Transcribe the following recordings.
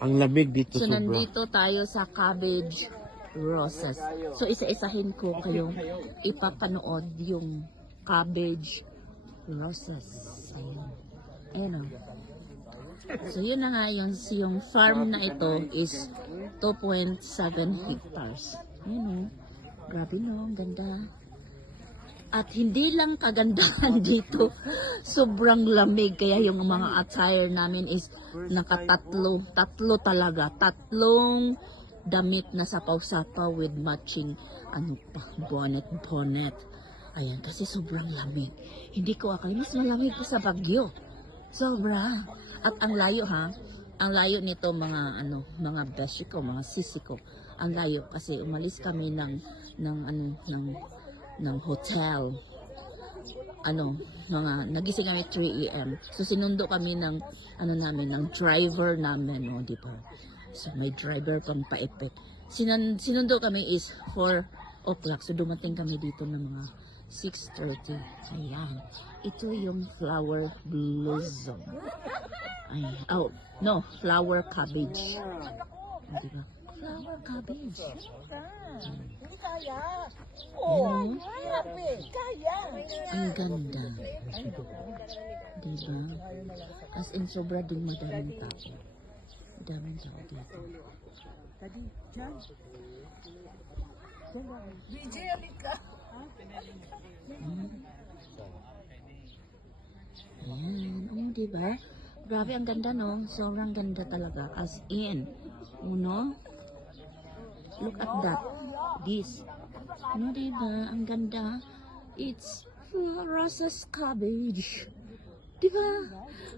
Ang lamig dito So, sobra. nandito tayo sa cabbage roses. So, isa-isahin ko kayong ipapanood yung cabbage roses. Ayan. Ayan o. So, yun na nga, yung farm na ito is 2.7 hectares. Ayan o. Grabe no, ang ganda. At hindi lang kagandahan dito, sobrang lamig. Kaya yung mga attire namin is nakatatlo. Tatlo talaga. Tatlong damit na sapaw-sapaw with matching bonnet. Ayan, kasi sobrang lamig. Hindi ko akala, mas malamig pa sa Baguio. Sobra. At ang layo ha, ang layo nito mga beshi ko, mga sisi ko. Ang layo kasi umalis kami ng hotel. Nagising kami 3 AM. So sinundo kami ng ng driver namin, di ba? So may driver pang paipit. Sinundo kami is 4 o'clock. So dumating kami dito ng mga 6:30. Ayan. Ito yung flower blossom. Ay, flower cabbage. Di ba? Flower cabbage. Ang ganda. Diba? As in, sobra din madaming tao. Madaming tao dito. Ayan. Diba? Grabe, ang ganda, no? Sobrang ganda talaga. As in, look at that. This. Diba? Ang ganda. It's roses cabbage. Diba?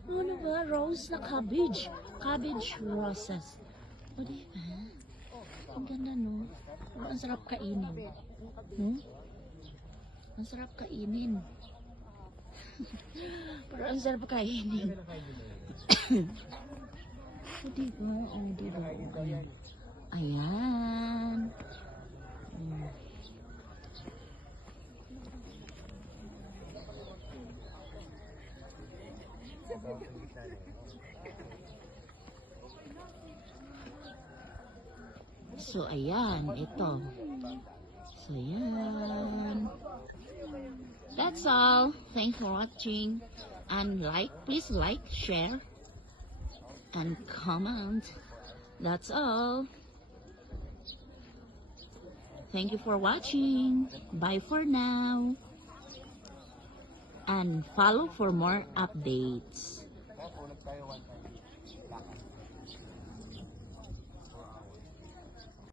Diba? Rose na cabbage. Cabbage roses. Diba? Ang ganda, no? Ang sarap kainin. Ang sarap kainin. Pero ang sarap kainin. Diba? Diba? Ayan. So, ayan. Ito. So, ayan. That's all. Thanks for watching. And please like, share, and comment. That's all. Thank you for watching. Bye for now. And follow for more updates.